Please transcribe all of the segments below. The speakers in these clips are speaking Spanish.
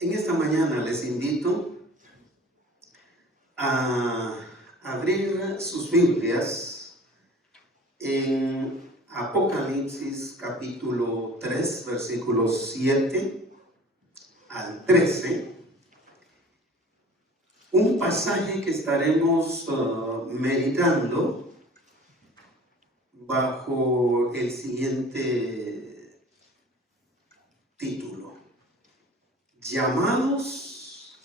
En esta mañana les invito a abrir sus Biblias en Apocalipsis capítulo 3, versículos 7 al 13. Un pasaje que estaremos meditando bajo el siguiente título: llamados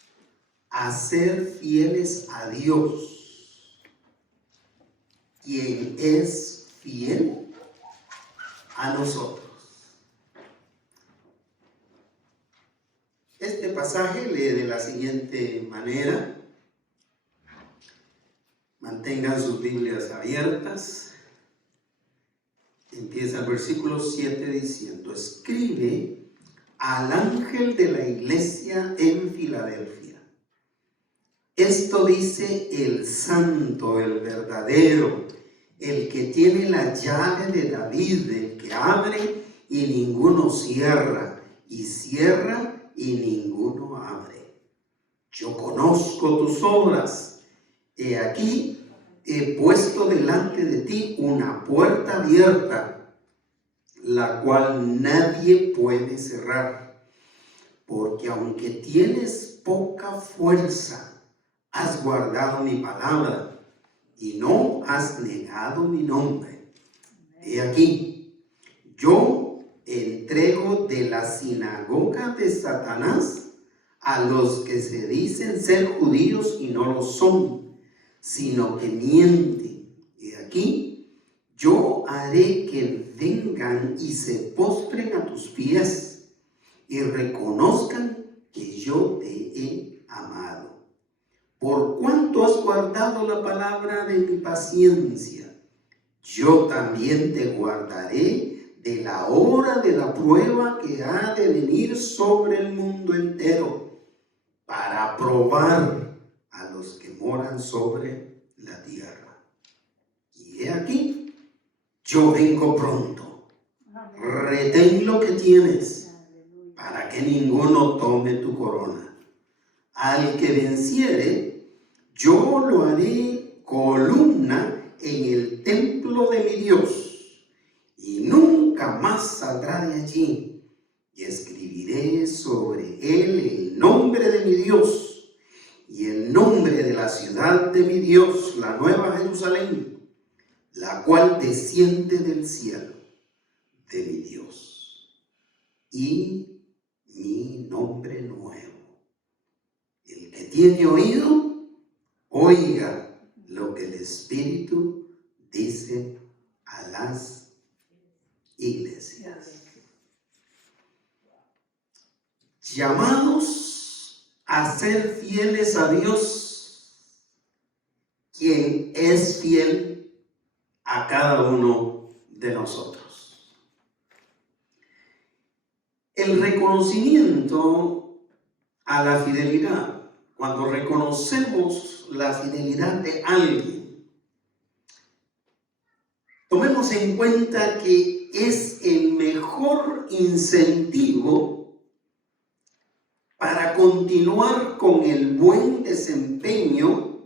a ser fieles a Dios, quien es fiel a nosotros. Este pasaje lee de la siguiente manera. Mantengan sus Biblias abiertas. Empieza el versículo 7 diciendo: escribe al ángel de la iglesia en Filadelfia. Esto dice el santo, el verdadero, el que tiene la llave de David, el que abre y ninguno cierra, y cierra y ninguno abre. Yo conozco tus obras. He aquí, he puesto delante de ti una puerta abierta, la cual nadie puede cerrar. Porque aunque tienes poca fuerza, has guardado mi palabra y no has negado mi nombre. He aquí, yo entrego de la sinagoga de Satanás a los que se dicen ser judíos y no lo son, sino que mienten. He aquí, yo haré que vengan y se postren a tus pies y reconozcan que yo te he amado. Por cuanto has guardado la palabra de mi paciencia, yo también te guardaré de la hora de la prueba que ha de venir sobre el mundo entero, para probar a los que moran sobre la tierra. Y he aquí, yo vengo pronto. Retén lo que tienes, para que ninguno tome tu corona. Al que venciere, yo lo haré columna en el templo de mi Dios, y nunca más saldrá de allí. Y escribiré sobre él el nombre de mi Dios y el nombre de la ciudad de mi Dios, la nueva Jerusalén, la cual desciende del cielo de mi Dios, y mi nombre nuevo. El que tiene oído, oiga lo que el Espíritu dice a las iglesias. Llamados a ser fieles a Dios, quien es fiel a cada uno de nosotros. El reconocimiento a la fidelidad, cuando reconocemos la fidelidad de alguien, tomemos en cuenta que es el mejor incentivo para continuar con el buen desempeño,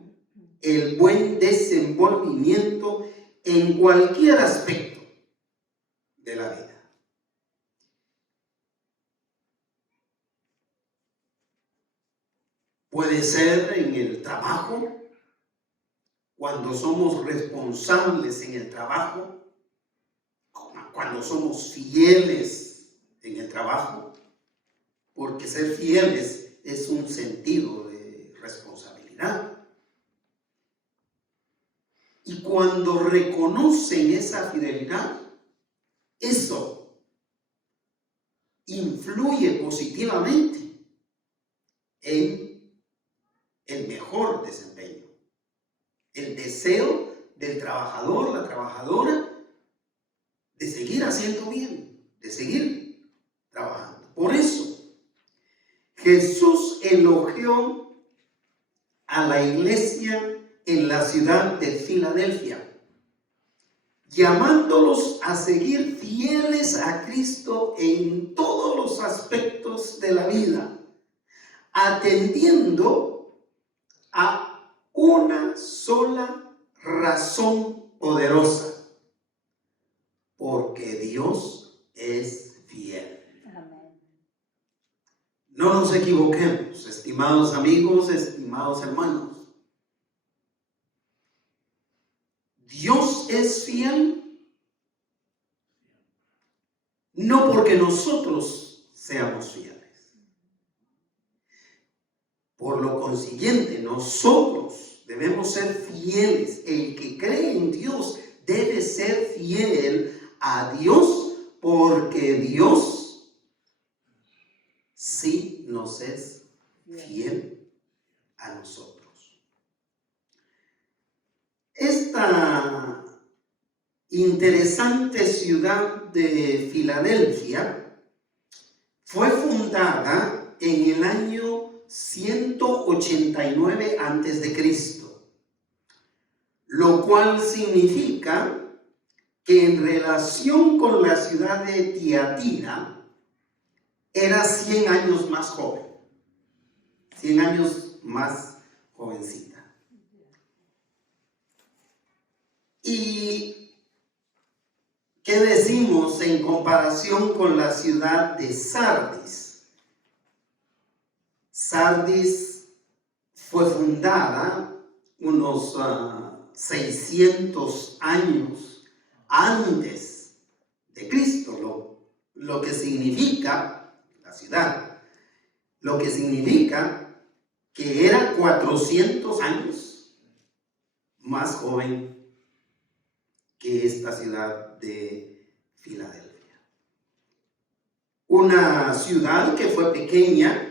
el buen desenvolvimiento en cualquier aspecto de la vida. Puede ser en el trabajo, cuando somos responsables en el trabajo, cuando somos fieles en el trabajo, porque ser fieles es un sentido de responsabilidad. Y cuando reconocen esa fidelidad, eso influye positivamente en el mejor desempeño, el deseo del trabajador, la trabajadora, de seguir haciendo bien, de seguir trabajando. Por eso, Jesús elogió a la iglesia en la ciudad de Filadelfia, llamándolos a seguir fieles a Cristo en todos los aspectos de la vida, atendiendo a una sola razón poderosa, porque Dios es fiel. Amén. No nos equivoquemos, estimados amigos, estimados hermanos. Dios es fiel no porque nosotros seamos fieles. Por lo consiguiente, nosotros debemos ser fieles. El que cree en Dios debe ser fiel a Dios, porque Dios sí nos es fiel a nosotros. Esta interesante ciudad de Filadelfia fue fundada en el año 189 a.C., lo cual significa que en relación con la ciudad de Tiatira era 100 años más joven, 100 años más jovencita. ¿Y qué decimos en comparación con la ciudad de Sardis? Sardis fue fundada unos 600 años antes de Cristo, lo que significa, la ciudad, lo que significa que era 400 años más joven que esta ciudad de Filadelfia. Una ciudad que fue pequeña,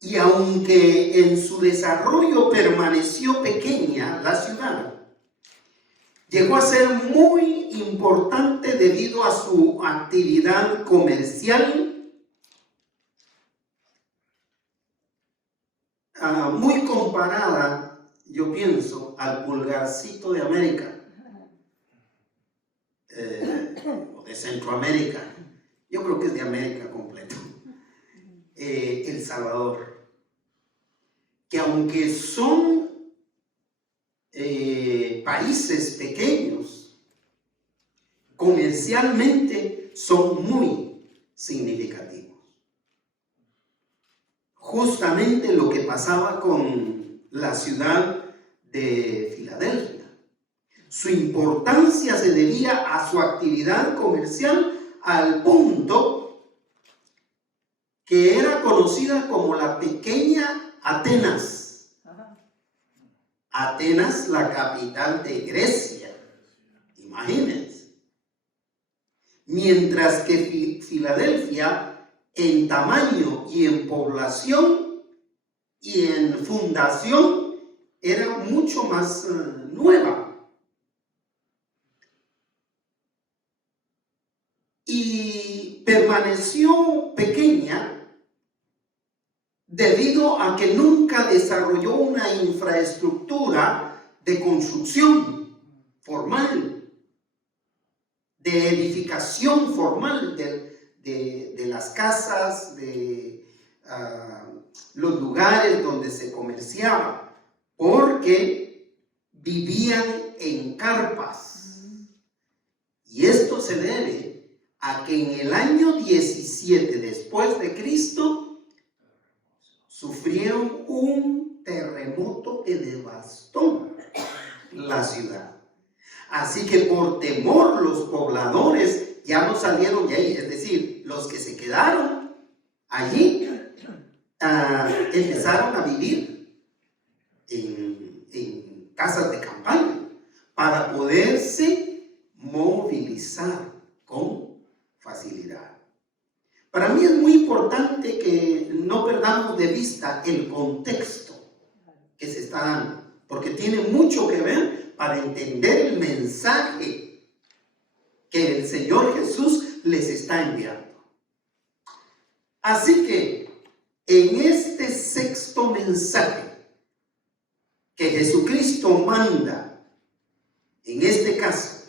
y aunque en su desarrollo permaneció pequeña, la ciudad llegó a ser muy importante debido a su actividad comercial, muy comparada, yo pienso, al Pulgarcito de América, o de Centroamérica. Yo creo que es de América completo. El Salvador, que aunque son países pequeños, comercialmente son muy significativos. Justamente lo que pasaba con la ciudad de Filadelfia. Su importancia se debía a su actividad comercial, al punto que era conocida como la pequeña Atenas. Atenas, la capital de Grecia. Imagínense. Mientras que Filadelfia, en tamaño y en población y en fundación, era mucho más nueva. Y permaneció pequeña debido a que nunca desarrolló una infraestructura de construcción formal, de edificación formal de las casas, de los lugares donde se comerciaba, porque vivían en carpas. Y esto se debe a que en el año 17 después de Cristo sufrieron un terremoto que devastó la ciudad. Así que por temor los pobladores ya no salieron de ahí, es decir, los que se quedaron allí empezaron a vivir en casas de campaña para poderse movilizar con facilidad. Para mí es muy importante que no perdamos de vista el contexto que se está dando, porque tiene mucho que ver para entender el mensaje que el Señor Jesús les está enviando. Así que en este sexto mensaje que Jesucristo manda, en este caso,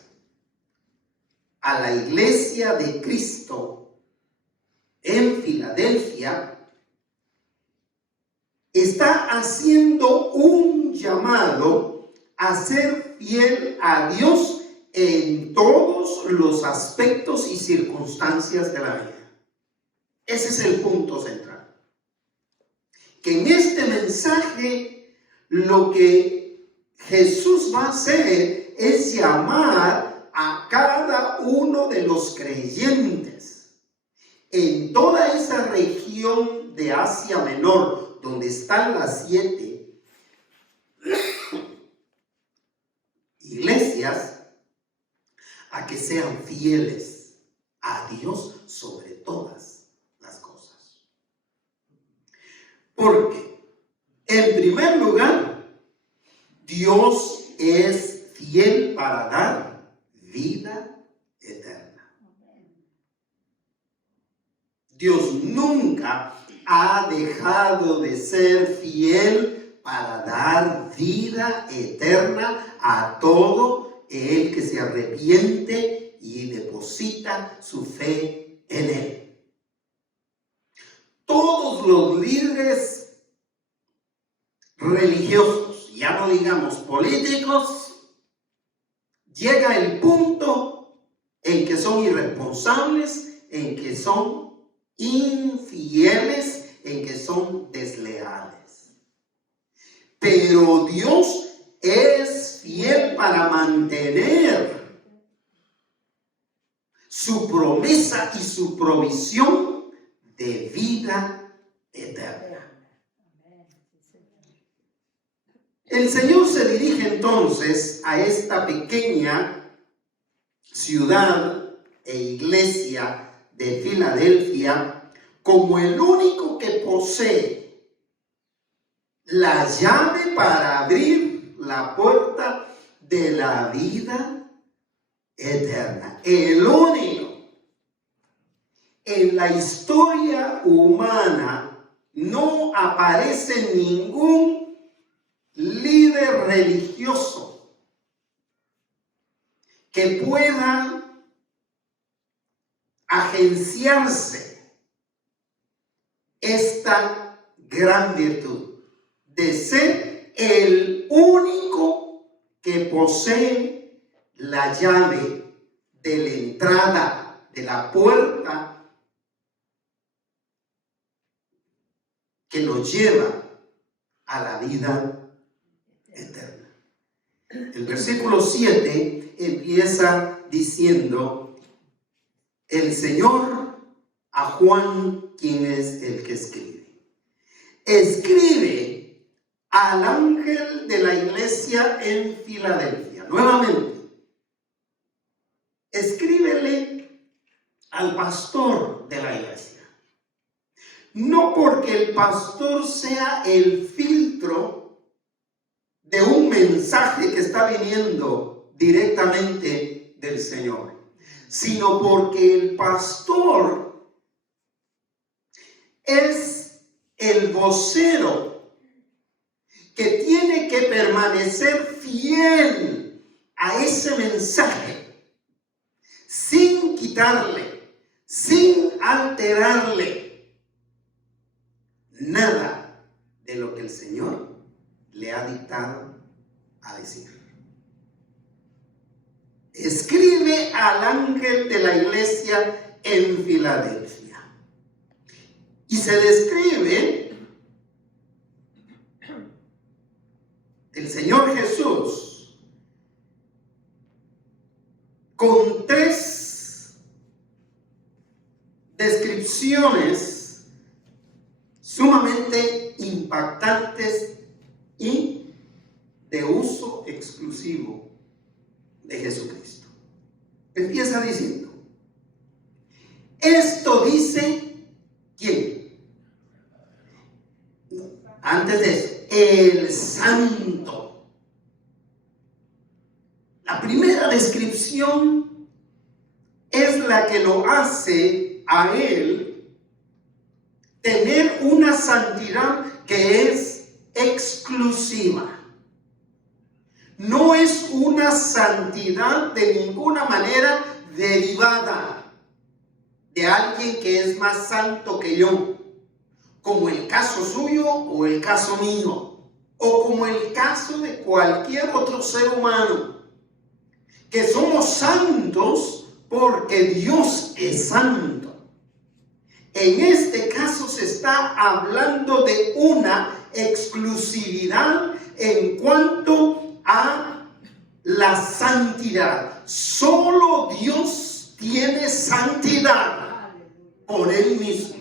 a la iglesia de Cristo en Filadelfia, está haciendo un llamado a ser fiel a Dios en todos los aspectos y circunstancias de la vida. Ese es el punto central. Que en este mensaje lo que Jesús va a hacer es llamar a cada uno de los creyentes en toda esa región de Asia Menor, donde están las 7 iglesias, a que sean fieles a Dios sobre todas las cosas. Porque, en primer lugar, Dios es fiel para dar vida eterna. Dios nunca ha dejado de ser fiel para dar vida eterna a todo el que se arrepiente y deposita su fe en Él. Todos los líderes religiosos, ya no digamos políticos, llega el punto en que son irresponsables, en que son infieles, en que son desleales. Pero Dios es fiel para mantener su promesa y su provisión de vida eterna. El Señor se dirige entonces a esta pequeña ciudad e iglesia de Filadelfia como el único que posee la llave para abrir la puerta de la vida eterna. El único. En la historia humana no aparece ningún líder religioso que pueda agenciarse esta gran virtud de ser el único que posee la llave de la entrada, de la puerta que nos lleva a la vida eterna. El versículo 7 empieza diciendo: el Señor a Juan, quien es el que escribe. Escribe al ángel de la iglesia en Filadelfia. Nuevamente, escríbele al pastor de la iglesia. No porque el pastor sea el filtro de un mensaje que está viniendo directamente del Señor, sino porque el pastor es el vocero que tiene que permanecer fiel a ese mensaje, sin quitarle, sin alterarle nada de lo que el Señor le ha dictado a decir. Escribe al ángel de la iglesia en Filadelfia. Y se describe el Señor Jesús con 3 descripciones sumamente impactantes y de uso exclusivo de Jesucristo. Empieza diciendo: esto dice ¿quién? Antes de eso, el Santo. La primera descripción es la que lo hace a él tener una santidad que es exclusiva. No es una santidad de ninguna manera derivada de alguien que es más santo que yo, como el caso suyo o el caso mío, o como el caso de cualquier otro ser humano, que somos santos porque Dios es santo. En este caso se está hablando de una exclusividad en cuanto a la santidad. Solo Dios tiene santidad por Él mismo.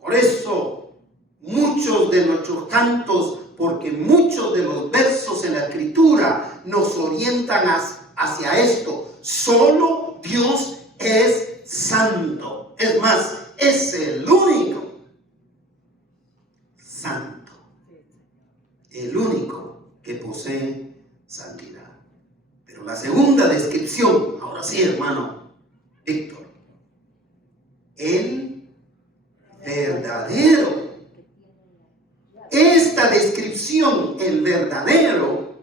Por eso muchos de nuestros cantos, porque muchos de los versos en la Escritura nos orientan hacia esto. Solo Dios es santo. Es más, es el único santo, el único que posee santidad. Pero la segunda descripción, ahora sí, hermano Víctor, el verdadero. Esta descripción, el verdadero,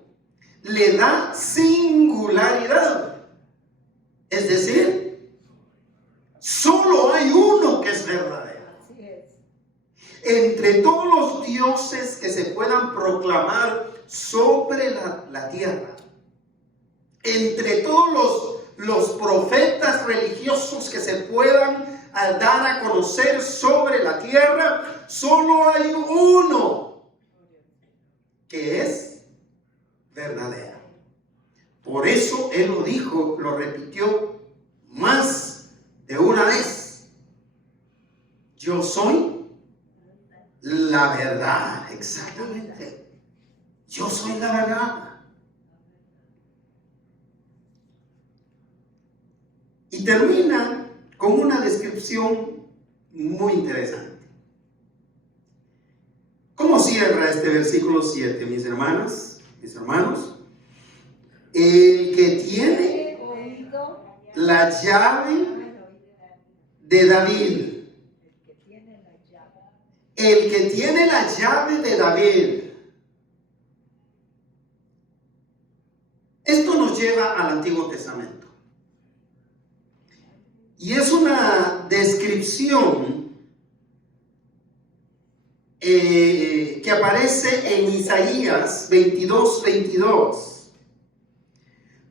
le da singularidad. Es decir, solo hay uno que es verdadero. Entre todos los dioses que se puedan proclamar sobre la tierra, entre todos los profetas religiosos que se puedan dar a conocer sobre la tierra, solo hay uno que es verdadero. Por eso Él lo dijo, lo repitió más de una vez. Yo soy la verdad, exactamente. Yo soy la verdad. Y termina con una descripción muy interesante. ¿Cómo cierra este versículo 7, mis hermanas, mis hermanos? El que tiene la llave de David. El que tiene la llave de David. Esto nos lleva al Antiguo Testamento. Y es una descripción que aparece en Isaías 22:22,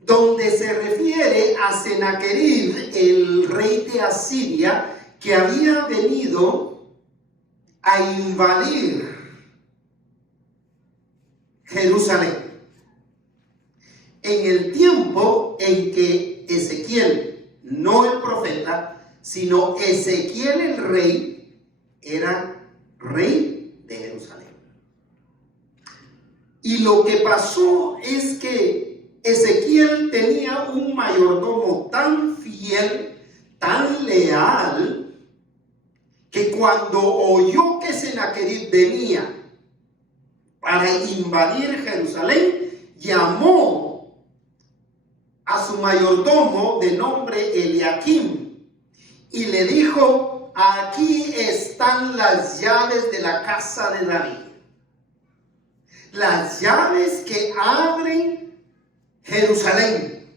donde se refiere a Sennacherib, el rey de Asiria, que había venido a invadir Jerusalén. En el tiempo en que Ezequiel, no el profeta, sino Ezequiel el rey, era rey de Jerusalén. Y lo que pasó es que Ezequiel tenía un mayordomo tan fiel, tan leal, que cuando oyó que Sennacherib venía para invadir Jerusalén, llamó a su mayordomo de nombre Eliakim y le dijo: aquí están las llaves de la casa de David, las llaves que abren Jerusalén.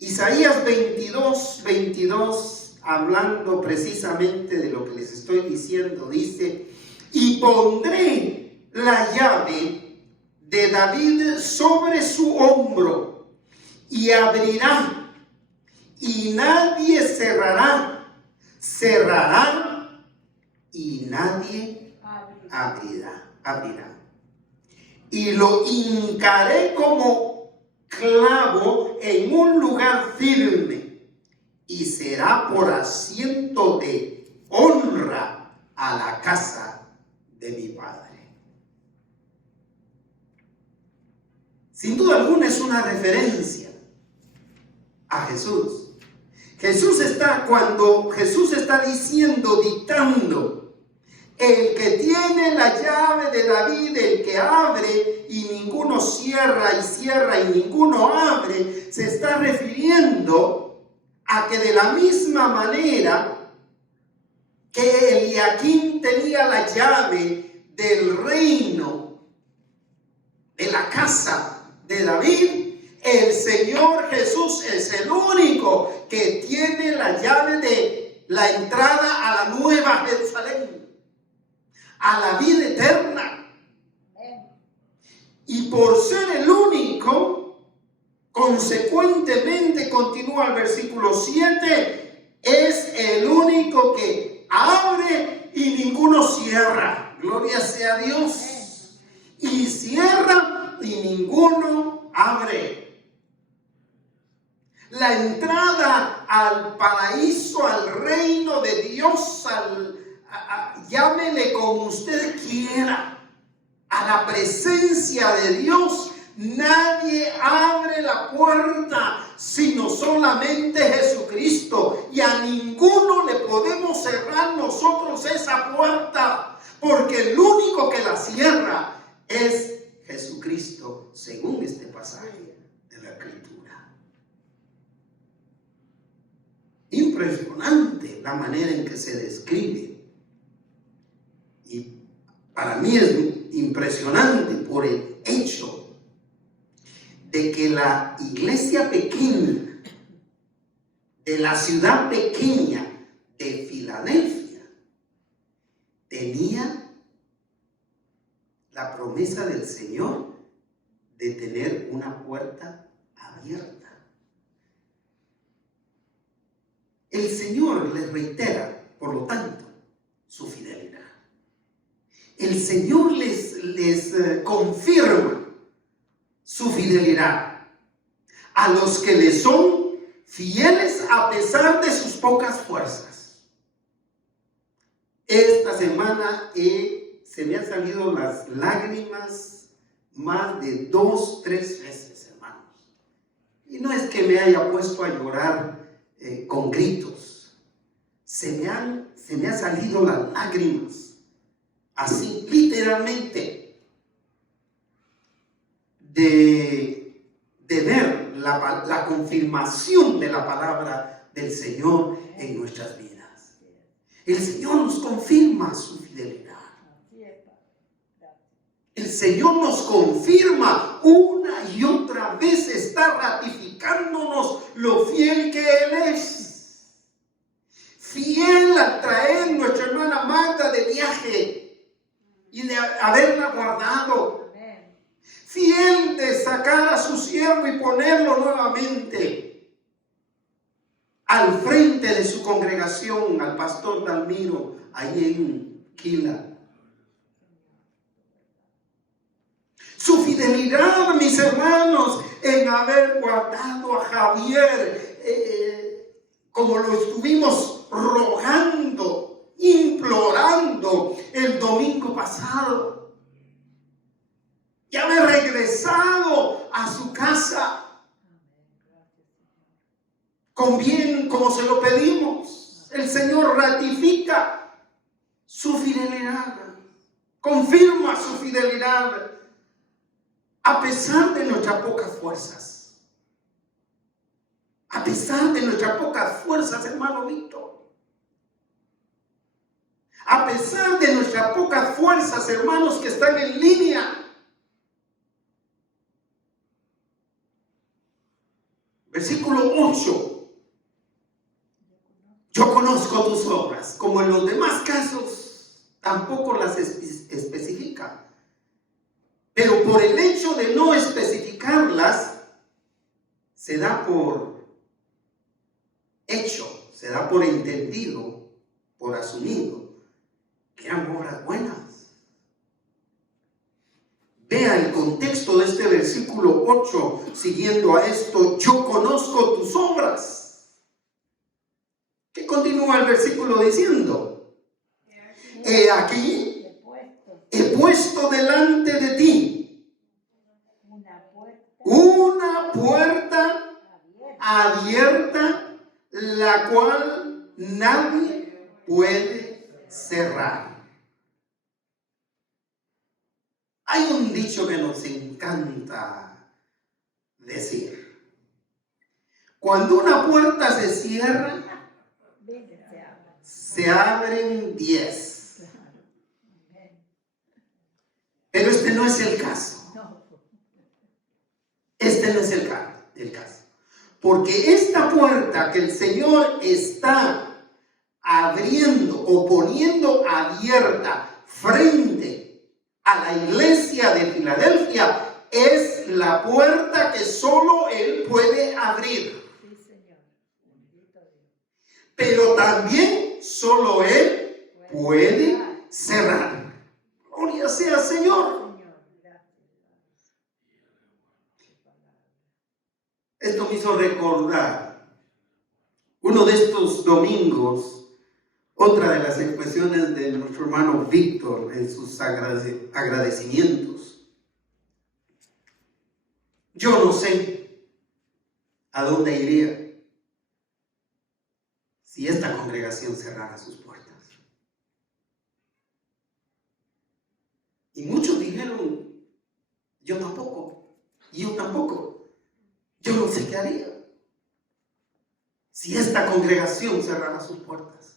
Isaías 22:22, hablando precisamente de lo que les estoy diciendo, dice: y pondré la llave de David sobre su hombro, y abrirá, y nadie cerrará, cerrará, y nadie abrirá. Y lo hincaré como clavo en un lugar firme, y será por asiento de honra a la casa de mi Padre. Sin duda alguna es una referencia a Jesús. Cuando Jesús está diciendo, dictando: el que tiene la llave de David, el que abre y ninguno cierra, y cierra y ninguno abre, se está refiriendo a que de la misma manera que Eliakim tenía la llave del reino, de la casa de David, El Señor Jesús es el único que tiene la llave de la entrada a la nueva Jerusalén, a la vida eterna. Y por ser el único, consecuentemente, continúa el versículo 7, es el único que abre y ninguno cierra. Gloria sea a Dios. Y cierra y ninguno abre. La entrada al paraíso, al reino de Dios, llámele como usted quiera, a la presencia de Dios, nadie abre la puerta sino solamente Jesucristo, y a ninguno le podemos cerrar nosotros esa puerta, porque el único que la cierra es Jesucristo, según este pasaje de la Escritura. Impresionante la manera en que se describe, y para mí es impresionante por el hecho de que la iglesia pequeña, de la ciudad pequeña de Filadelfia, tenía la promesa del Señor de tener una puerta abierta. El Señor les reitera, por lo tanto, su fidelidad. El Señor les confirma su fidelidad a los que le son fieles a pesar de sus pocas fuerzas. Esta semana se me han salido las lágrimas más de 2-3 veces, hermanos. Y no es que me haya puesto a llorar con gritos. Se me han salido las lágrimas, así literalmente, de ver la confirmación de la palabra del Señor en nuestras vidas. El Señor nos confirma su fidelidad. El Señor nos confirma una y otra vez, está ratificándonos lo fiel que Él es. Fiel al traer nuestra hermana Magda de viaje y de haberla guardado. Fiel de sacar a su siervo y ponerlo nuevamente al frente de su congregación, al pastor Dalmiro, ahí en Quila. Su fidelidad, mis hermanos, en haber guardado a Javier, como lo estuvimos rogando, implorando el domingo pasado, y haber regresado a su casa con bien, como se lo pedimos. El Señor ratifica su fidelidad, confirma su fidelidad. A pesar de nuestras pocas fuerzas, a pesar de nuestras pocas fuerzas, hermano Víctor, a pesar de nuestras pocas fuerzas, hermanos que están en línea. Versículo 8. Yo conozco tus obras, como en los demás casos tampoco las especifica. Pero por el hecho de no especificarlas, se da por hecho, se da por entendido, por asumido, que eran obras buenas. Vea el contexto de este versículo 8, siguiendo a esto: yo conozco tus obras. ¿Qué continúa el versículo diciendo? He aquí, he puesto delante de ti una puerta abierta, la cual nadie puede cerrar. Hay un dicho que nos encanta decir: cuando una puerta se cierra, se abren 10. Pero este no es el caso. Este no es el caso. Porque esta puerta que el Señor está abriendo o poniendo abierta frente a la iglesia de Filadelfia es la puerta que solo Él puede abrir. Sí, Señor. Bendito Dios. Pero también solo Él puede cerrar. Gloria sea al Señor. Esto me hizo recordar uno de estos domingos, otra de las expresiones de nuestro hermano Víctor en sus agradecimientos. Yo no sé a dónde iría si esta congregación cerrara sus puertas. Y muchos dijeron, yo tampoco, yo tampoco. Yo no sé qué haría si esta congregación cerrara sus puertas.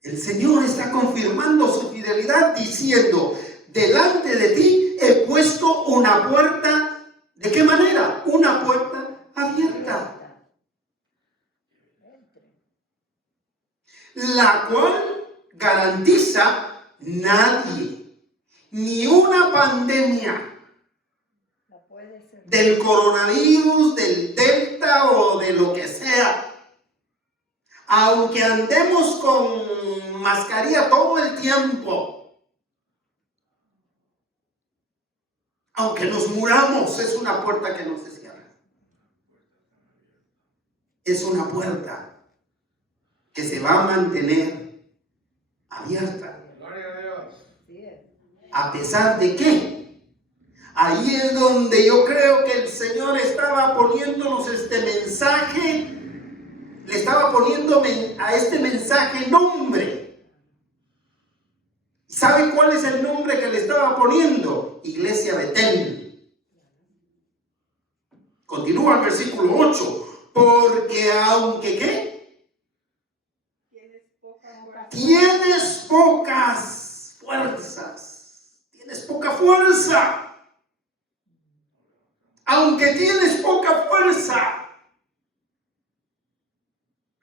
El Señor está confirmando su fidelidad diciendo, delante de ti he puesto una puerta. ¿De qué manera? Una puerta abierta, la cual garantiza nadie, ni una pandemia del coronavirus, del delta o de lo que sea. Aunque andemos con mascarilla todo el tiempo, aunque nos muramos, es una puerta que no se cierra. Es una puerta que se va a mantener abierta. Gloria a Dios. ¿A pesar de qué? Ahí es donde yo creo que el Señor estaba poniéndonos este mensaje, le estaba poniendo a este mensaje nombre. ¿Sabe cuál es el nombre que le estaba poniendo? Iglesia Betel. Continúa el versículo 8. Porque aunque ¿qué? Tienes pocas fuerzas. Tienes poca fuerza. Aunque tienes poca fuerza.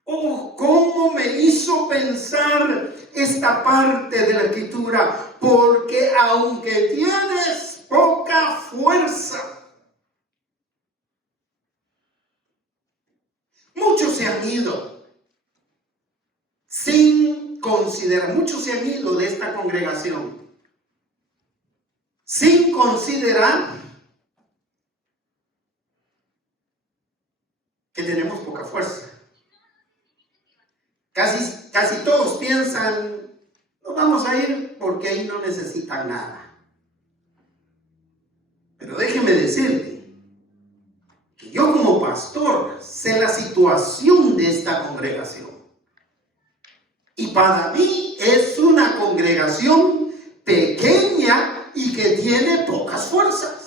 Oh, cómo me hizo pensar esta parte de la Escritura. Porque aunque tienes poca fuerza. Muchos se han ido sin considerar. Muchos se han ido de esta congregación sin considerar que tenemos poca fuerza. Casi todos piensan, nos vamos a ir porque ahí no necesitan nada. Pero déjeme decirle que yo como pastor sé la situación de esta congregación. Y para mí es una congregación pequeña y que tiene pocas fuerzas.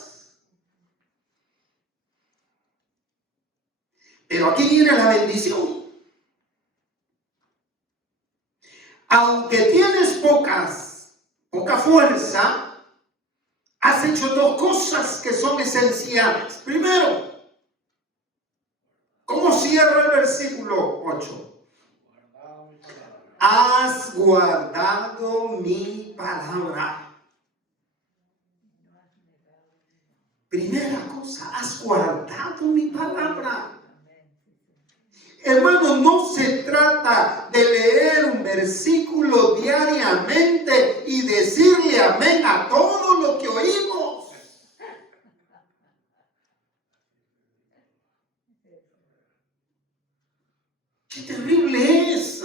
Pero aquí viene la bendición. Aunque tienes poca fuerza, has hecho dos cosas que son esenciales. Primero, ¿cómo cierra el versículo 8? Has guardado mi palabra. Primera cosa, has guardado mi palabra. Hermano, no se trata de leer un versículo diariamente y decirle amén a todo lo que oímos. ¡Qué terrible es!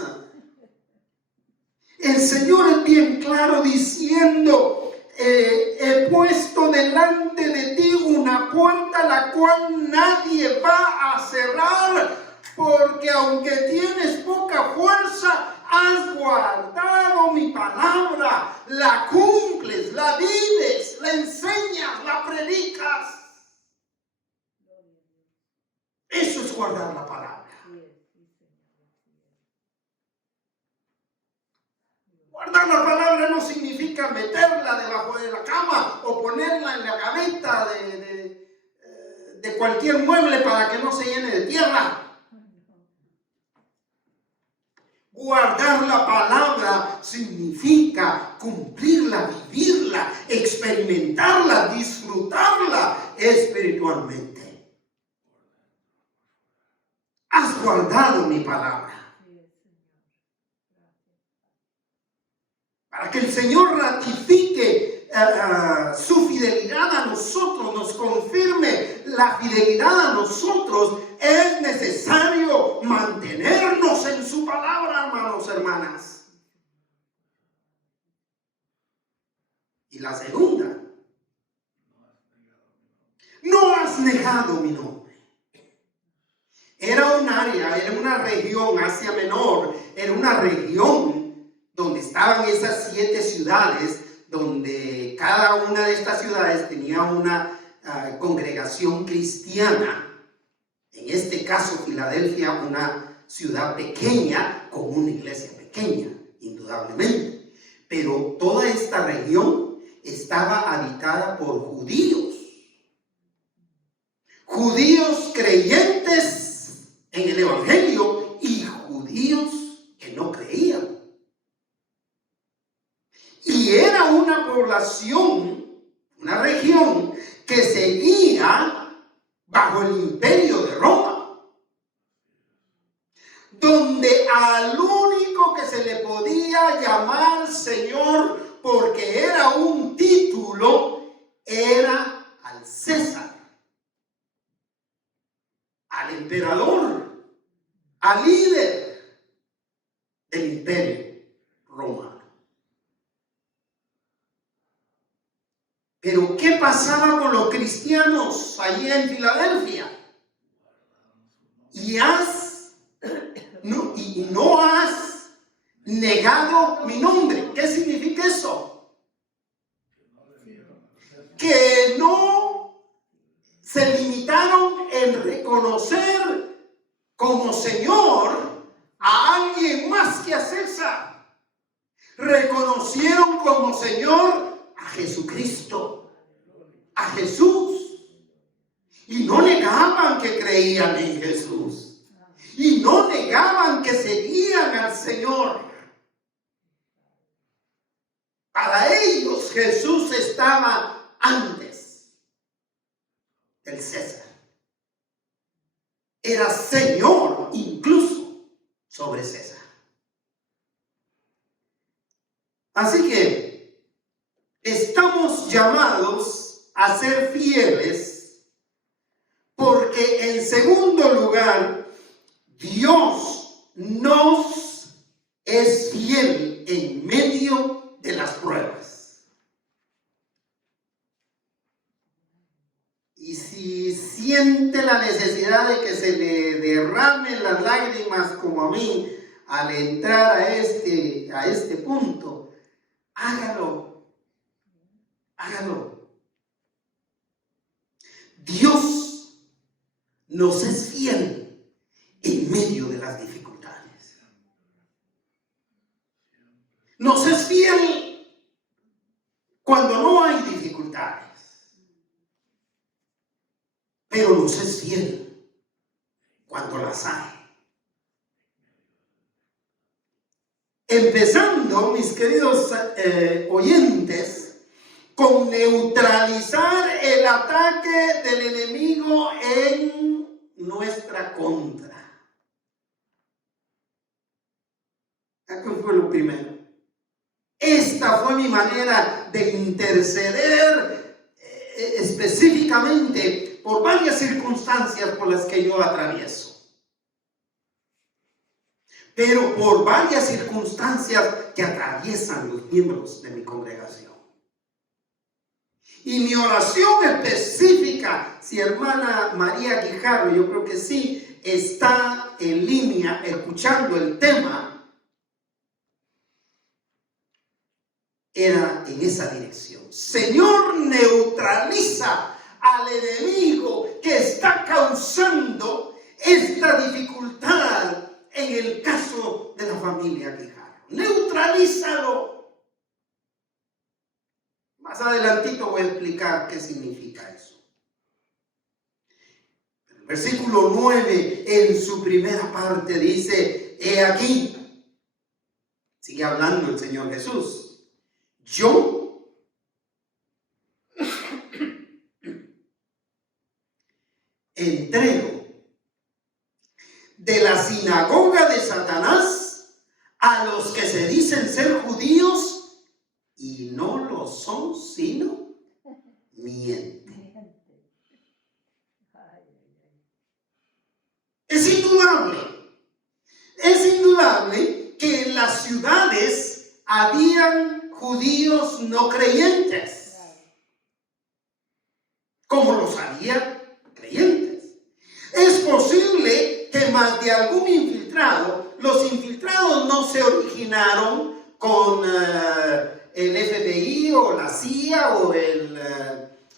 El Señor es bien claro diciendo, he puesto delante de ti una puerta la cual nadie va a cerrar. Porque aunque tienes poca fuerza, has guardado mi palabra, la cumples, la vives, la enseñas, la predicas. Eso es guardar la palabra. Guardar la palabra no significa meterla meterla debajo de la cama o ponerla en la gaveta de cualquier mueble para que no se llene de tierra. Guardar la palabra significa cumplirla, vivirla, experimentarla, disfrutarla espiritualmente. Has guardado mi palabra. Para que el Señor ratifique su fidelidad a nosotros, nos confirme la fidelidad a nosotros, es necesario mantenernos en su palabra, hermanos, hermanas. Y la segunda, no has negado mi nombre. Era un área, era una región, Asia Menor, era una región donde estaban esas 7 ciudades, donde cada una de estas ciudades tenía una congregación cristiana. En este caso, Filadelfia, una ciudad pequeña con una iglesia pequeña, indudablemente. Pero toda esta región estaba habitada por judíos. Judíos creyentes en el Evangelio y judíos que no creían. Y era una población, una región que seguía bajo el imperio de Roma, donde al único que se le podía llamar Señor, porque era un título, era al César, al emperador, al líder del imperio romano. Pero ¿qué pasaba con los cristianos allí en Filadelfia? No has negado mi nombre. ¿Qué significa eso? Que no se limitaron en reconocer como Señor a alguien más que a César. Reconocieron como Señor a Jesucristo, a Jesús, y no negaban que creían en Jesús, y no negaban que seguían al Señor. Para ellos Jesús estaba antes del César, era Señor incluso sobre César. Así que estamos llamados a ser fieles porque, en segundo lugar, Dios nos es fiel en medio de las pruebas. Y si siente la necesidad de que se le derramen las lágrimas como a mí al entrar a este punto, hágalo. Hágalo. Dios nos es fiel en medio de las dificultades. Nos es fiel cuando no hay dificultades. Pero nos es fiel cuando las hay. Empezando, mis queridos oyentes, con neutralizar el ataque del enemigo en nuestra contra. ¿Qué fue lo primero? Esta fue mi manera de interceder específicamente por varias circunstancias por las que yo atravieso. Pero por varias circunstancias que atraviesan los miembros de mi congregación. Y mi oración específica, si hermana María Guijarro, yo creo que sí, está en línea escuchando el tema, era en esa dirección. Señor, neutraliza al enemigo que está causando esta dificultad en el caso de la familia Guijarro. Neutralízalo. Más adelantito voy a explicar qué significa eso. El versículo 9 en su primera parte dice, he aquí, sigue hablando el Señor Jesús, yo entrego de la sinagoga de Satanás a los que se dicen ser judíos y no lo son, sino mienten. Es indudable que en las ciudades habían judíos no creyentes, como los había creyentes. Es posible que más de algún infiltrado, los infiltrados no se originaron con el FBI o la CIA o el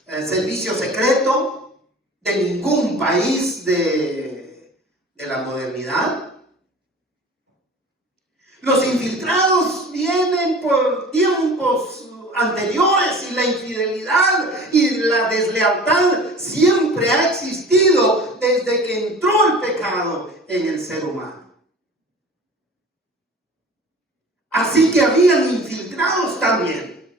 servicio secreto de ningún país de la modernidad. Los infiltrados vienen por tiempos anteriores y la infidelidad y la deslealtad siempre ha existido desde que entró el pecado en el ser humano. Así que habían infiltrados también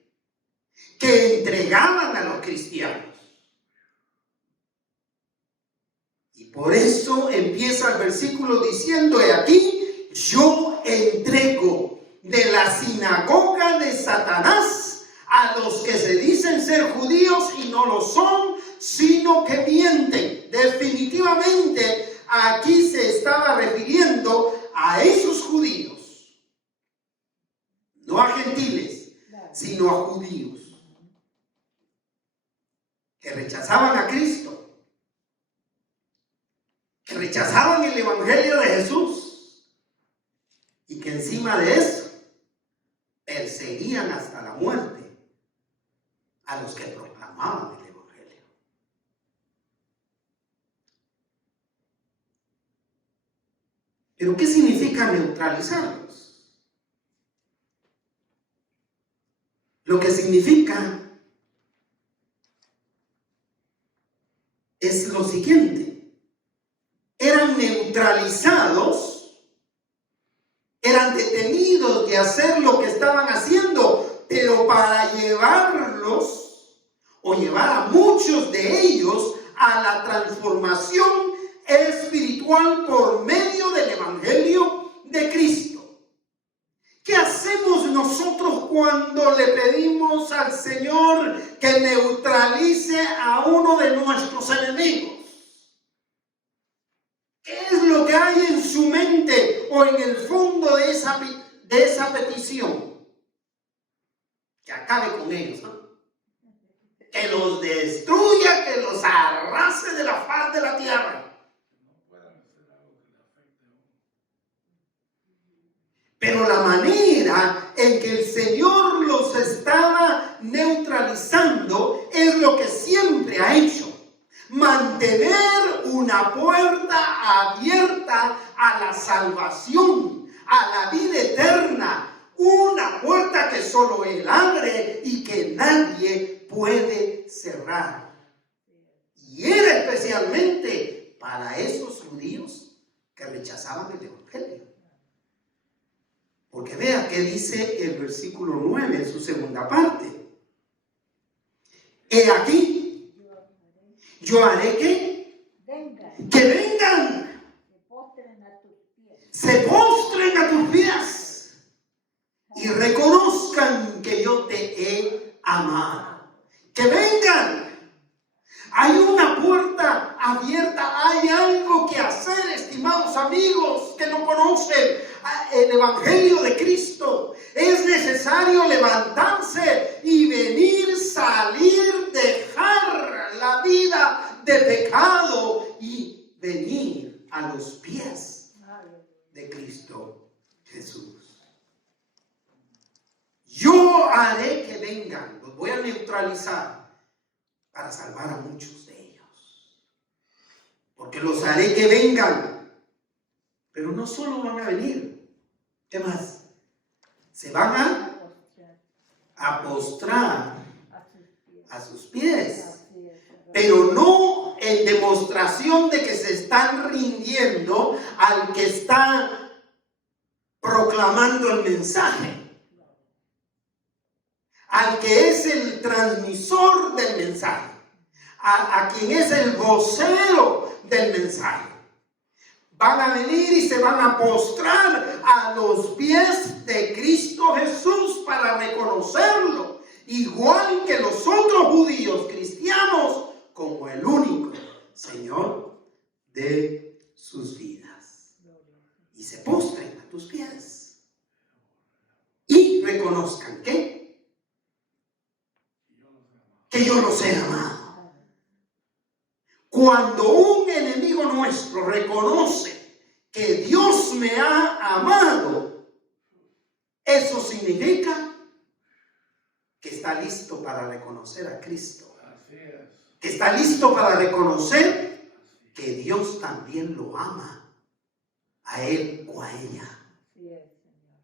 que entregaban a los cristianos. Y por eso empieza el versículo diciendo, he aquí, yo entrego de la sinagoga de Satanás a los que se dicen ser judíos y no lo son, sino que mienten. Definitivamente aquí se estaba refiriendo a esos judíos, no a gentiles, sino a judíos, que rechazaban a Cristo, que rechazaban el evangelio de Jesús, y que encima de eso perseguían hasta la muerte a los que proclamaban el evangelio. ¿Pero qué significa neutralizarlos? Lo que significa es lo siguiente: eran neutralizados, eran detenidos de hacer lo que estaban haciendo, pero para llevarlos o llevar a muchos de ellos a la transformación espiritual por medio del evangelio de Cristo. ¿Qué hacemos nosotros cuando le pedimos al Señor que neutralice a uno de nuestros enemigos? ¿Qué es lo que hay en su mente o en el fondo de esa petición? Que acabe con ellos, ¿no? Que los destruya, que los arrase de la faz de la tierra. Pero la manera en que el Señor los estaba neutralizando es lo que siempre ha hecho: mantener una puerta abierta a la salvación, a la vida eterna, una puerta que solo Él abre y que nadie puede cerrar. Y era especialmente para esos judíos que rechazaban el evangelio. Porque vea que dice el versículo 9 en su segunda parte: he aquí, yo haré que vengan, se postren a tus pies y reconozcan que yo te he amado. Que vengan. Hay una puerta abierta, hay algo que hacer, estimados amigos que no conocen el evangelio de Cristo. Es necesario levantarse y venir, salir, dejar la vida de pecado y venir a los pies de Cristo Jesús. Yo haré que vengan, los voy a neutralizar para salvar a muchos de ellos. Porque los haré que vengan. Pero no solo van a venir. ¿Qué más? Se van a postrar a sus pies. Así es. Pero no en demostración de que se están rindiendo al que está proclamando el mensaje, al que es el transmisor del mensaje, a quien es el vocero del mensaje. Van a venir y se van a postrar a los pies de Cristo Jesús para reconocerlo, igual que los otros judíos cristianos, como el único Señor de sus vidas. Y se postren a tus pies y reconozcan que yo los he amado. Cuando un enemigo nuestro reconoce que Dios me ha amado, eso significa que está listo para reconocer a Cristo. Que está listo para reconocer que Dios también lo ama a él o a ella. Así es, Señor.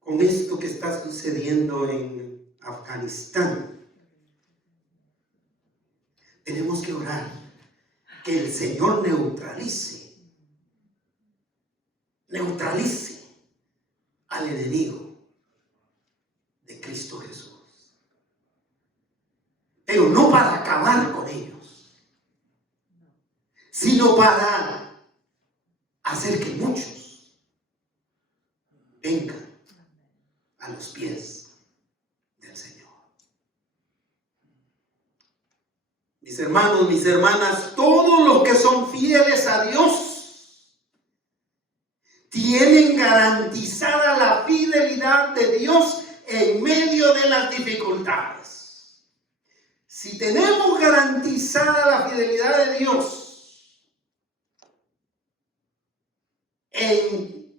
Con esto que está sucediendo en Afganistán, tenemos que orar que el Señor neutralice al enemigo de Cristo Jesús. Pero no para acabar con ellos, sino para hacer que muchos vengan a los pies del Señor. Mis hermanos, mis hermanas, todos los que son fieles a Dios tienen garantizada la fidelidad de Dios en medio de las dificultades. Si tenemos garantizada la fidelidad de Dios en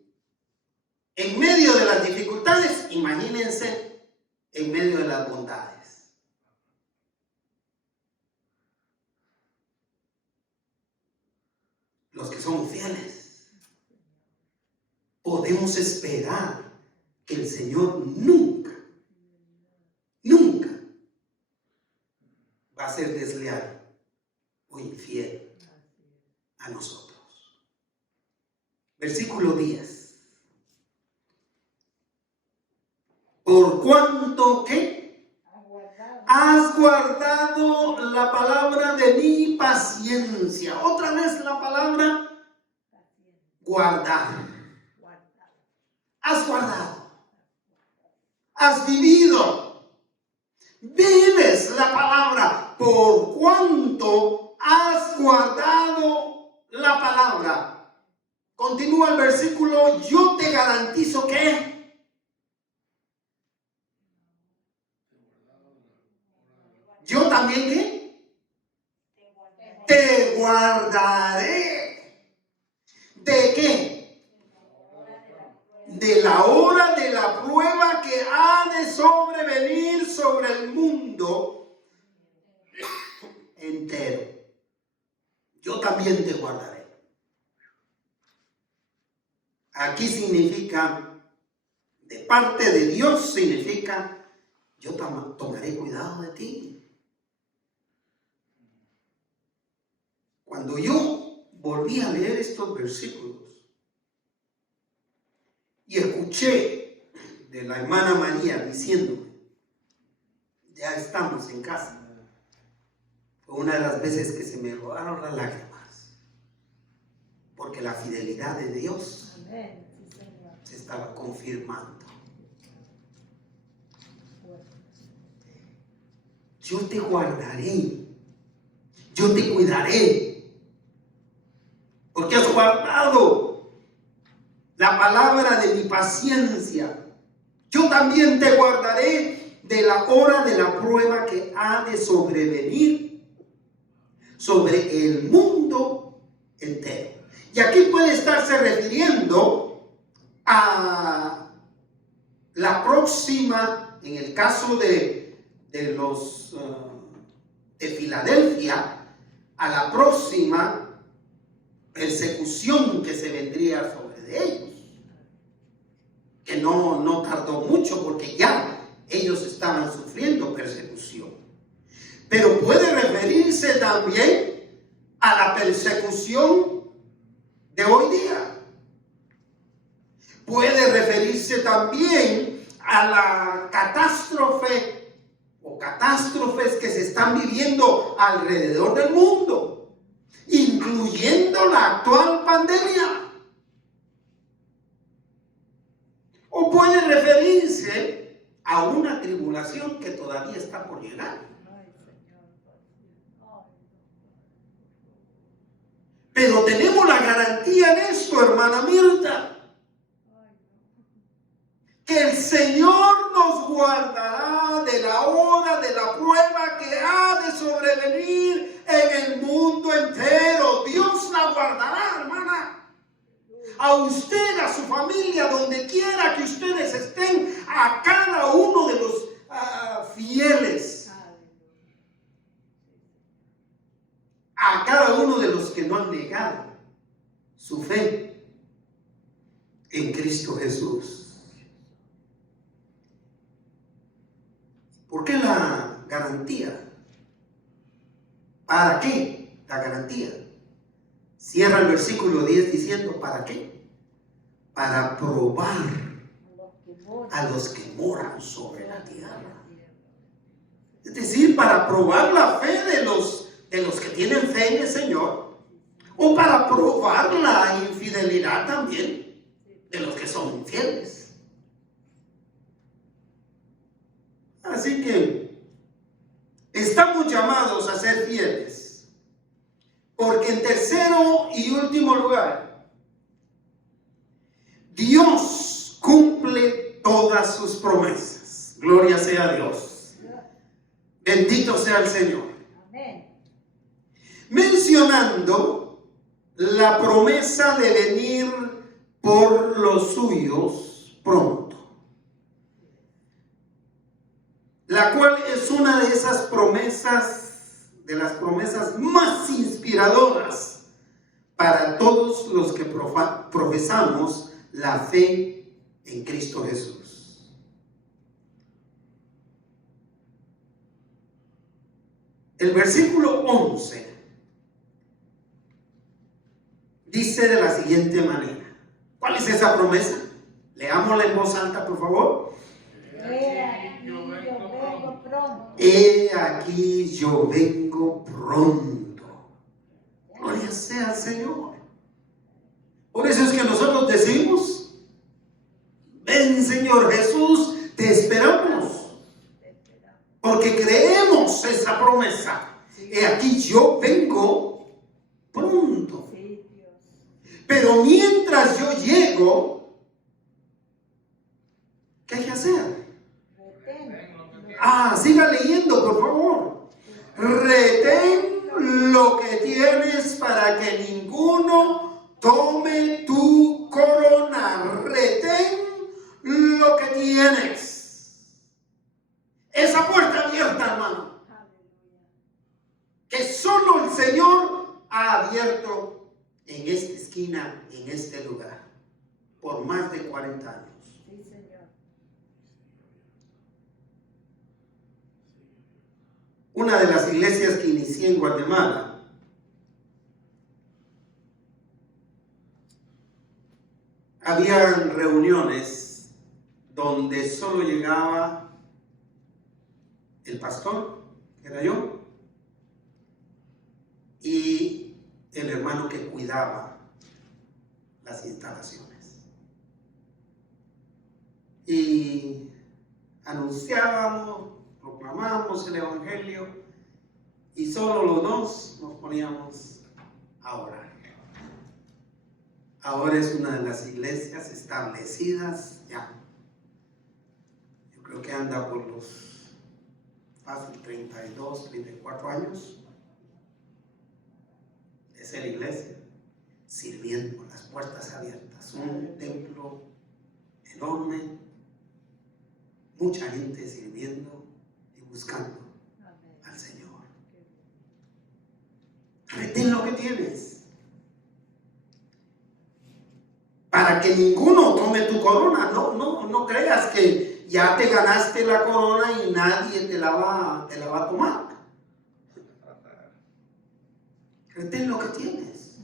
medio de las dificultades, imagínense en medio de las bondades. Los que somos fieles, podemos esperar que el Señor nunca va a ser desleal o infiel a nosotros. Versículo 10. Por cuanto que has guardado la palabra de mi paciencia. Otra vez la palabra guardar. Has guardado. Has vivido. Vives la palabra. Por cuanto has guardado la palabra. Continúa el versículo. Yo te garantizo que yo también, ¿qué? Te guardaré. ¿De qué? De la hora de la prueba que ha de sobrevenir sobre el mundo entero. Yo también te guardaré. Aquí significa, de parte de Dios significa, yo tomaré cuidado de ti. Cuando yo volví a leer estos versículos y escuché de la hermana María diciéndome, ya estamos en casa, fue una de las veces que se me rodaron las lágrimas, porque la fidelidad de Dios se estaba confirmando. Yo te guardaré, yo te cuidaré, porque has guardado la palabra de mi paciencia. Yo también te guardaré de la hora de la prueba que ha de sobrevenir sobre el mundo entero. Y aquí puede estarse refiriendo a la próxima, en el caso de los de Filadelfia, a la próxima persecución que se vendría sobre de ellos, que no tardó mucho porque ya ellos estaban sufriendo persecución. Pero puede referirse también a la persecución de hoy día. Puede referirse también a la catástrofe o catástrofes que se están viviendo alrededor del mundo, incluyendo la actual pandemia. O puede referirse a una tribulación que todavía está por llegar. Pero tenemos la garantía de esto, hermana Mirta, que el Señor nos guardará de la hora de la prueba que ha de sobrevenir en el mundo entero. Dios la guardará, hermana. A usted, a su familia, donde quiera que ustedes estén, a cada uno de los fieles, a cada uno de los que no han negado su fe en Cristo Jesús. ¿Por qué la garantía? ¿Para qué la garantía? Cierra el versículo 10 diciendo, ¿para qué? Para probar a los que moran sobre la tierra. Es decir, para probar la fe de los que tienen fe en el Señor, o para probar la infidelidad también de los que son infieles. Así que estamos llamados a ser fieles, porque en tercero y último lugar, Dios cumple todas sus promesas. Gloria sea a Dios. Bendito sea el Señor. Amén. Mencionando la promesa de venir por los suyos pronto, la cual es una de esas promesas, de las promesas más inspiradoras para todos los que profesamos la fe en Cristo Jesús. El versículo 11 dice de la siguiente manera. ¿Cuál es esa promesa? Leámosla en voz alta, por favor. He aquí yo vengo pronto. Gloria sea al Señor. Por eso es que nosotros decimos, ven Señor Jesús, te esperamos. Porque creemos esa promesa. He aquí yo vengo pronto. Pero mientras yo llego, ¿qué hay que hacer? Siga leyendo, por favor. Retén lo que tienes para que ninguno tome tu corona. Retén lo que tienes. Esa puerta abierta, hermano, que solo el Señor ha abierto en esta esquina, en este lugar, por más de 40 años. Sí, Señor. Una de las iglesias que inicié en Guatemala, habían reuniones donde solo llegaba el pastor, que era yo, y el hermano que cuidaba las instalaciones. Y anunciábamos, proclamábamos el evangelio y solo los dos nos poníamos a orar. Ahora es una de las iglesias establecidas ya. Yo creo que anda por los fácil 32, 34 años de ser iglesia, sirviendo, las puertas abiertas, un templo enorme, mucha gente sirviendo y buscando al Señor. tienes. Para que ninguno tome tu corona. No creas que ya te ganaste la corona y nadie te la va a tomar. Retén lo que tienes.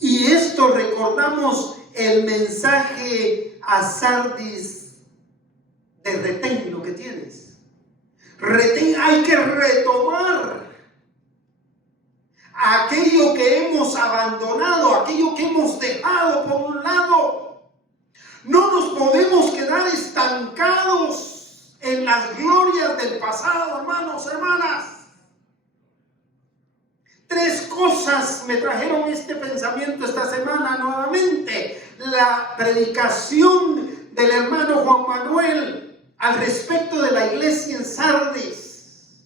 Y esto recordamos el mensaje a Sardis de retén lo que tienes. Retén, hay que retomar aquello que hemos abandonado, aquello que hemos dejado por un lado. No nos podemos quedar estancados en las glorias del pasado, hermanos, hermanas. 3 cosas me trajeron este pensamiento esta semana nuevamente. La predicación del hermano Juan Manuel al respecto de la iglesia en Sardis.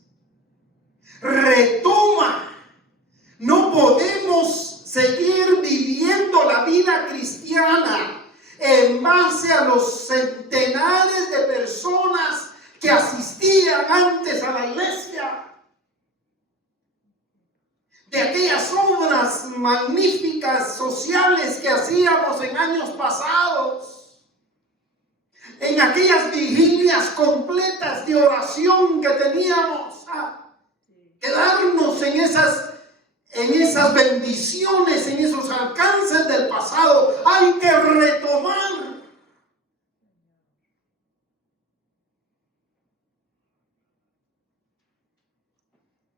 Retoma. No podemos seguir viviendo la vida cristiana en base a los centenares de personas que asistían antes a la iglesia. De aquellas obras magníficas sociales que hacíamos en años pasados, en aquellas vigilias completas de oración que teníamos, quedarnos en esas bendiciones, en esos alcances del pasado. Hay que retomar.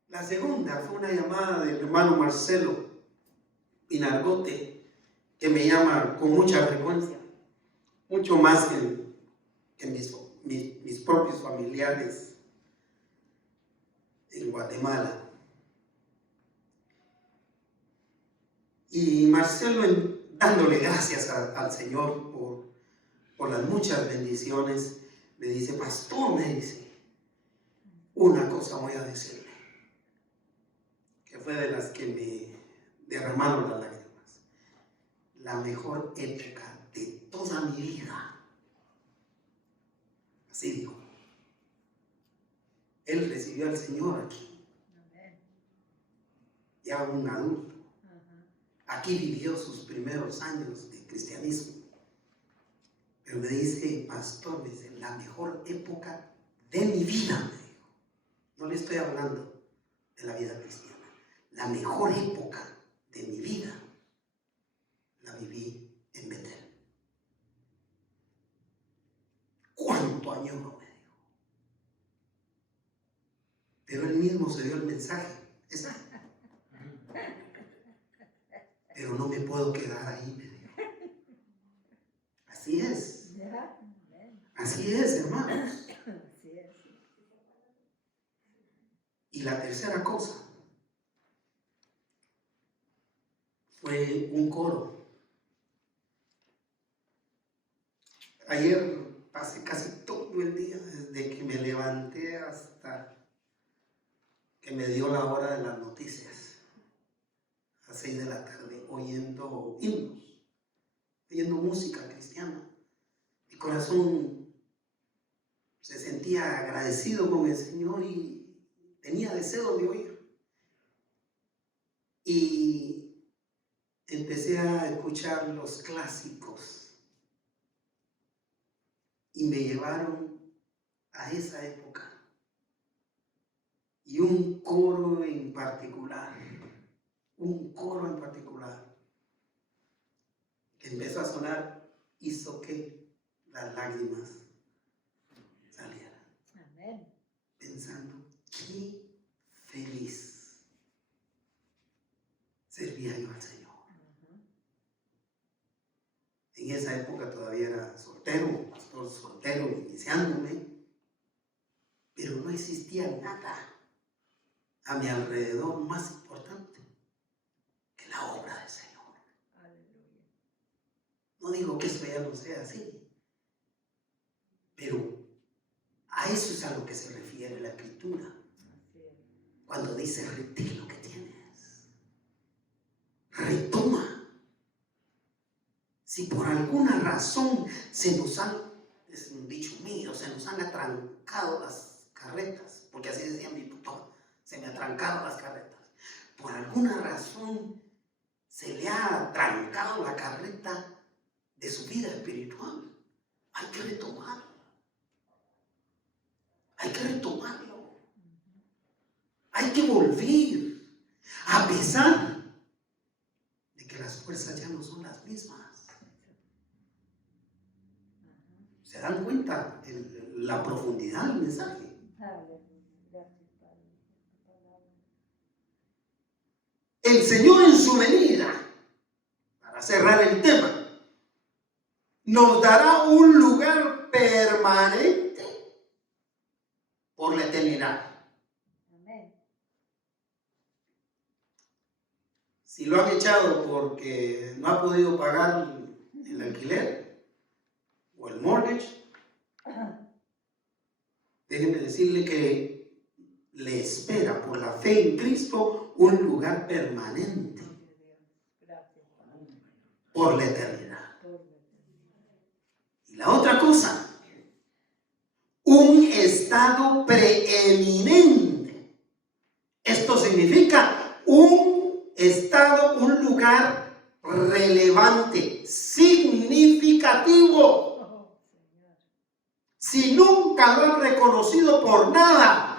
La segunda fue una llamada del hermano Marcelo Pinargote, que me llama con mucha frecuencia, mucho más que mis propios familiares en Guatemala. Y Marcelo, dándole gracias al Señor por las muchas bendiciones, me dice: pastor, me dice, una cosa voy a decirle, que fue de las que me derramaron las lágrimas. La mejor época de toda mi vida, así dijo. Él recibió al Señor aquí, ya un adulto. Aquí vivió sus primeros años de cristianismo. Pero me dice: pastor, me dice, la mejor época de mi vida, me dijo. No le estoy hablando de la vida cristiana. La mejor época de mi vida la viví en Betel. ¿Cuánto añoro?, me dijo. Pero él mismo se dio el mensaje. Exacto. Pero no me puedo quedar ahí, me dijo. Así es. Así es, hermanos. Y la tercera cosa fue un coro. Ayer pasé casi todo el día, desde que me levanté hasta que me dio la hora de las noticias, a 6 de la tarde, oyendo himnos, oyendo música cristiana. Mi corazón se sentía agradecido con el Señor y tenía deseo de oír. Y empecé a escuchar los clásicos y me llevaron a esa época. Y un coro en particular que empezó a sonar, hizo que las lágrimas salieran. Amén. Pensando, qué feliz servía yo al Señor. En esa época todavía era soltero, pastor soltero, iniciándome, pero no existía nada a mi alrededor más importante que la obra del Señor. Aleluya. No digo que eso ya no sea así, pero a eso es a lo que se refiere la Escritura cuando dice: retén lo que tienes, retoma. Si por alguna razón es un dicho mío, se nos han atrancado las carretas, porque así decía mi papá, se me atrancaron las carretas. por alguna razón se le ha trancado la carreta de su vida espiritual. Hay que retomarlo. Hay que retomarlo. Hay que volver, a pesar de que las fuerzas ya no son las mismas. ¿Se dan cuenta de la profundidad del mensaje? El Señor en su medida, para cerrar el tema, nos dará un lugar permanente por la eternidad. Amén. Si lo han echado porque no ha podido pagar el alquiler o el mortgage, déjenme decirle que le espera por la fe en Cristo un lugar permanente por la eternidad. Y la otra cosa, un estado preeminente. Esto significa un estado, un lugar relevante, significativo. Si nunca lo han reconocido por nada,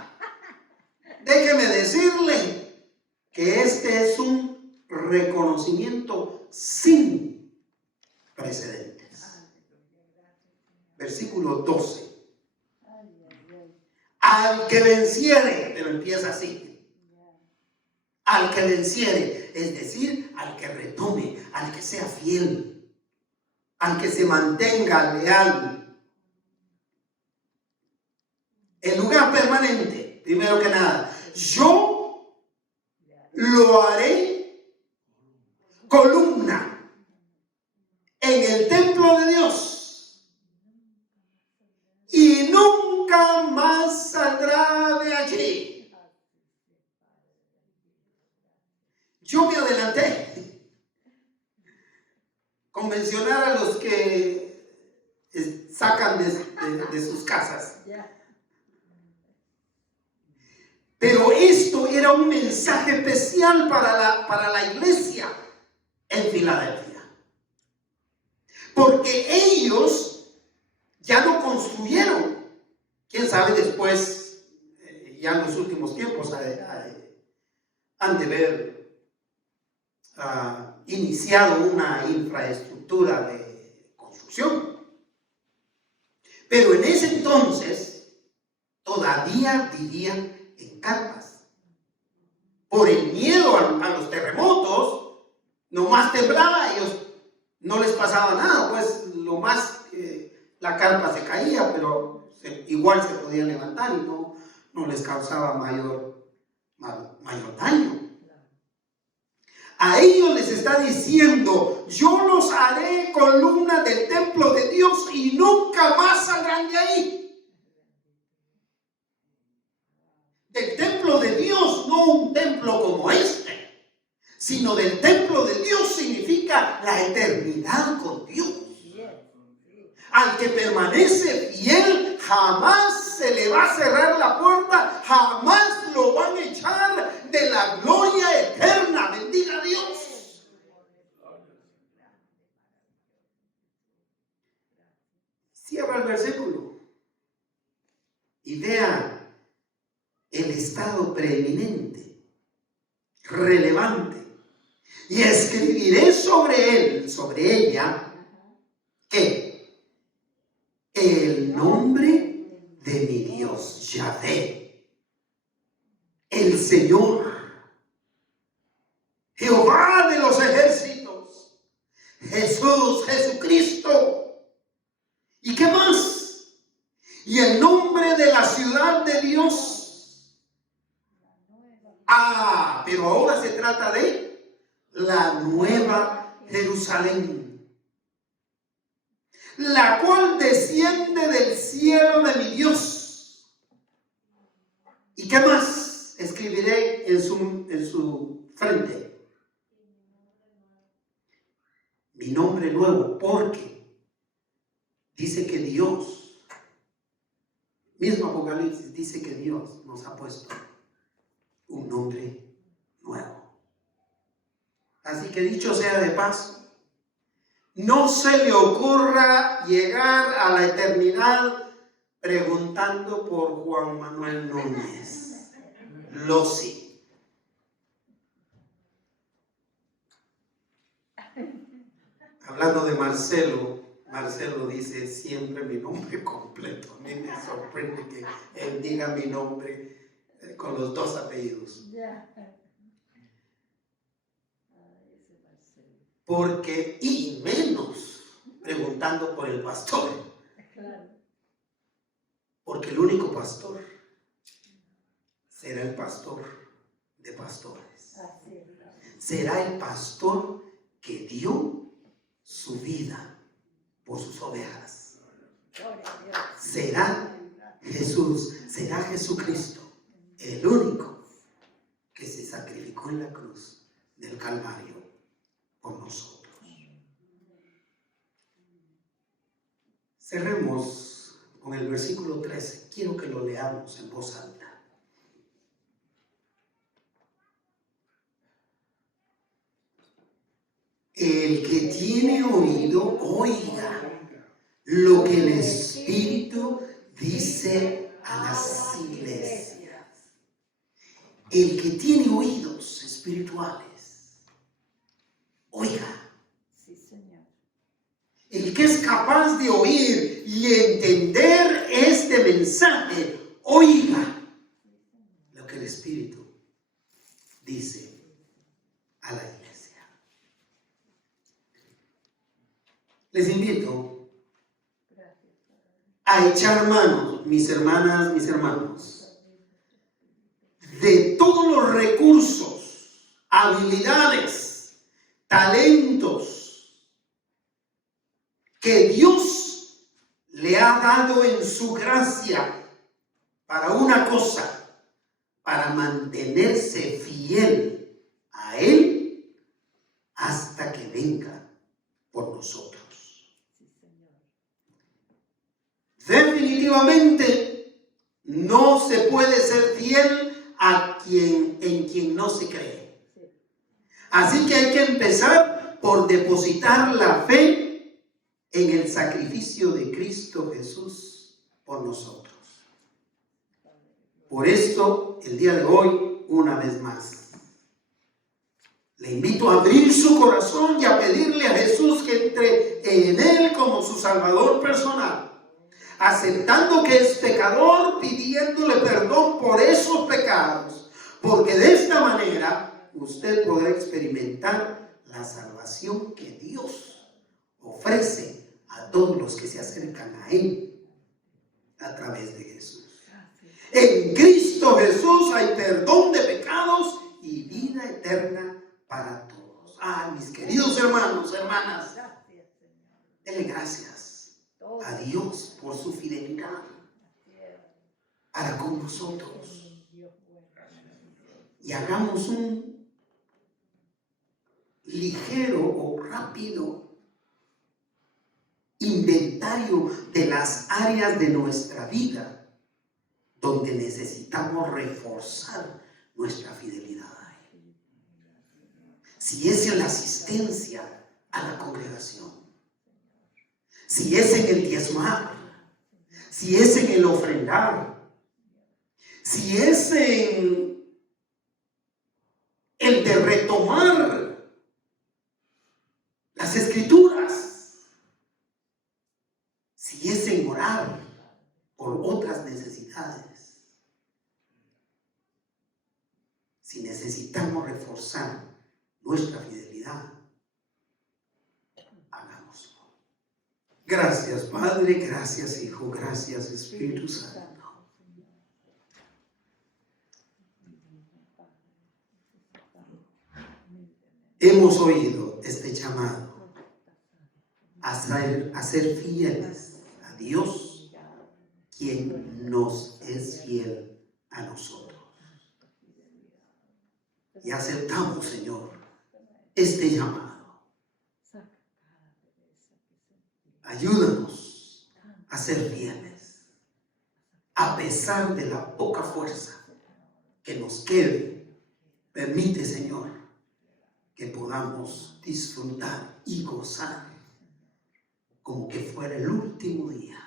déjeme decirle que este es un reconocimiento sin precedentes. Versículo 12. Al que venciere, pero empieza así. Al que venciere, es decir, al que retome, al que sea fiel, al que se mantenga leal. El lugar permanente, primero que nada, yo lo haré columna en el templo de Dios y nunca más saldrá de allí. Yo me adelanté con mencionar a los que sacan de sus casas. Pero esto era un mensaje especial para la iglesia en Filadelfia. Porque ellos ya no construyeron. Quién sabe después, ya en los últimos tiempos, han de haber iniciado una infraestructura de construcción. Pero en ese entonces todavía vivían en carpas. Por el miedo a los terremotos, nomás temblaba, a ellos no les pasaba nada, pues lo más la carpa se caía, pero igual se podía levantar y no les causaba mayor daño. A ellos les está diciendo: yo los haré columna del templo de Dios y nunca más saldrán de ahí. Del templo de Dios, no un templo como este, sino del templo de Dios significa la eternidad con Dios. Al que permanece fiel, jamás se le va a cerrar la puerta, jamás lo van a echar de la gloria eterna. Bendiga a Dios. Cierra el versículo y vea el estado preeminente, relevante, y escribiré sobre él, sobre ella, ¿qué? El nombre de mi Dios, Yahvé, el Señor, Jehová de los ejércitos, Jesús, Jesucristo. ¿Y qué más? Y el nombre de la ciudad de Dios. Pero ahora se trata de la nueva Jerusalén, la cual desciende del cielo de mi Dios. ¿Y qué más? Escribiré en su frente: mi nombre nuevo, porque dice que Dios, mismo Apocalipsis dice que Dios nos ha puesto un nombre nuevo. Así que dicho sea de paso, no se le ocurra llegar a la eternidad preguntando por Juan Manuel Núñez. Lo sí. Hablando de Marcelo, Marcelo dice siempre mi nombre completo. A mí me sorprende que él diga mi nombre con los dos apellidos. Porque, y menos preguntando por el pastor. Porque el único pastor será el pastor de pastores. Será el pastor que dio su vida por sus ovejas. Será Jesús, será Jesucristo, el único que se sacrificó en la cruz del Calvario por nosotros. Cerremos con el versículo 13. Quiero que lo leamos en voz alta. El que tiene oído, oiga lo que el Espíritu dice a las iglesias. El que tiene oídos espirituales, oiga. Sí, Señor. El que es capaz de oír y entender este mensaje, oiga lo que el Espíritu dice a la iglesia. Les invito a echar mano, mis hermanas, mis hermanos, de todos los recursos, habilidades, talentos que Dios le ha dado en su gracia para una cosa, para mantenerse fiel a Él hasta que venga por nosotros. Definitivamente no se puede ser fiel en quien no se cree. Así que hay que empezar por depositar la fe en el sacrificio de Cristo Jesús por nosotros. Por esto, el día de hoy, una vez más, le invito a abrir su corazón y a pedirle a Jesús que entre en él como su Salvador personal, aceptando que es pecador, pidiéndole perdón por esos pecados, porque de esta manera usted podrá experimentar la salvación que Dios ofrece a todos los que se acercan a Él a través de Jesús. En Cristo Jesús hay perdón de pecados y vida eterna para todos. Ay, mis queridos hermanos, hermanas, denle gracias a Dios por su fidelidad para con nosotros. Y hagamos un ligero o rápido inventario de las áreas de nuestra vida donde necesitamos reforzar nuestra fidelidad a Él. Si es en la asistencia a la congregación, si es en el diezmar, si es en el ofrendar, si es en el de retomar las escrituras, si es en orar por otras necesidades, si necesitamos reforzar nuestra fidelidad, hagámoslo. Gracias, Padre, gracias, Hijo, gracias, Espíritu Santo. Hemos oído este llamado a ser fieles a Dios, quien nos es fiel a nosotros. Y aceptamos, Señor, este llamado. Ayúdanos a ser fieles, a pesar de la poca fuerza que nos quede. Permite, Señor, que podamos disfrutar y gozar como que fuera el último día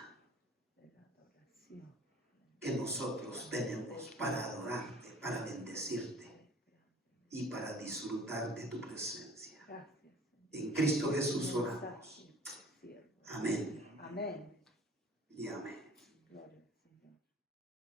que nosotros tenemos para adorarte, para bendecirte y para disfrutar de tu presencia. En Cristo Jesús oramos. Amén. Amén. Y amén.